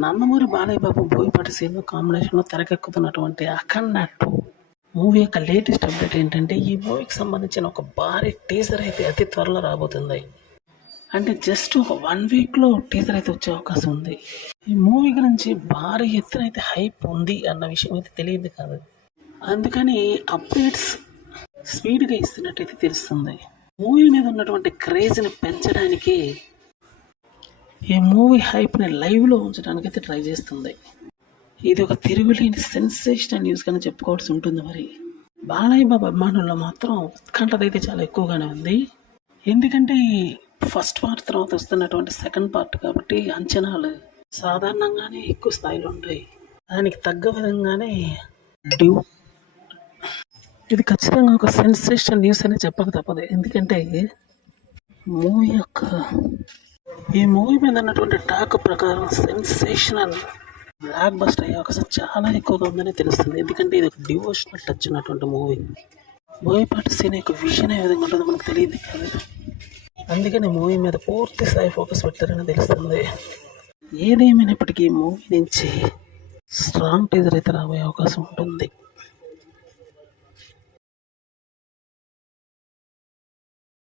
నందమూరి బాలయ్య బాబు, బోయపాటి శ్రీను కాంబినేషన్లో తెరకెక్కుతున్నటువంటి అఖండ 2 మూవీ యొక్క latest update ఏంటంటే, ఈ మూవీకి సంబంధించిన ఒక భారీ టీజర్ అయితే అతి త్వరలో రాబోతుంది. అంటే జస్ట్ ఒక 1 వీక్లో టీజర్ అయితే వచ్చే అవకాశం ఉంది. ఈ మూవీ గురించి భారీ ఎత్తున అయితే హైప్ ఉంది అన్న విషయం అయితే తెలియదు కాదు. అందుకని అప్డేట్స్ స్పీడ్గా ఇస్తున్నట్టయితే తెలుస్తుంది. మూవీ మీద ఉన్నటువంటి క్రేజ్ని పెంచడానికి, ఈ మూవీ హైప్ని లైవ్లో ఉంచడానికి అయితే ట్రై చేస్తుంది. ఇది ఒక తిరుగులేని సెన్సేషనల్ న్యూస్ కానీ చెప్పుకోవాల్సి ఉంటుంది. మరి బాలయ్య బాబు అభిమానుల్లో మాత్రం ఉత్కంఠత అయితే చాలా ఎక్కువగానే ఉంది. ఎందుకంటే ఈ ఫస్ట్ పార్ట్ తర్వాత వస్తున్నటువంటి సెకండ్ పార్ట్ కాబట్టి అంచనాలు సాధారణంగానే ఎక్కువ స్థాయిలో ఉంటాయి. దానికి తగ్గ విధంగానే ఇది ఖచ్చితంగా ఒక సెన్సేషనల్ న్యూస్ అని చెప్పక తప్పదు. ఎందుకంటే ఈ మూవీ మీద ఉన్నటువంటి టాక్ ప్రకారం సెన్సేషనల్ బ్లాక్ బస్టర్ అయ్యే అవకాశం చాలా ఎక్కువగా ఉందని తెలుస్తుంది. ఎందుకంటే ఇది ఒక డివోషనల్ టచ్ ఉన్నటువంటి మూవీ. బోయపాటి సీన్ యొక్క విజన్ ఏ విధంగా ఉంటుందో మనకు తెలియదు కదా. అందుకని మూవీ మీద పూర్తి స్థాయి ఫోకస్ పెట్టారని తెలుస్తుంది. ఏదేమైనప్పటికీ మూవీ నుంచి స్ట్రాంగ్ టీజర్ అయితే రాబోయే అవకాశం ఉంటుంది.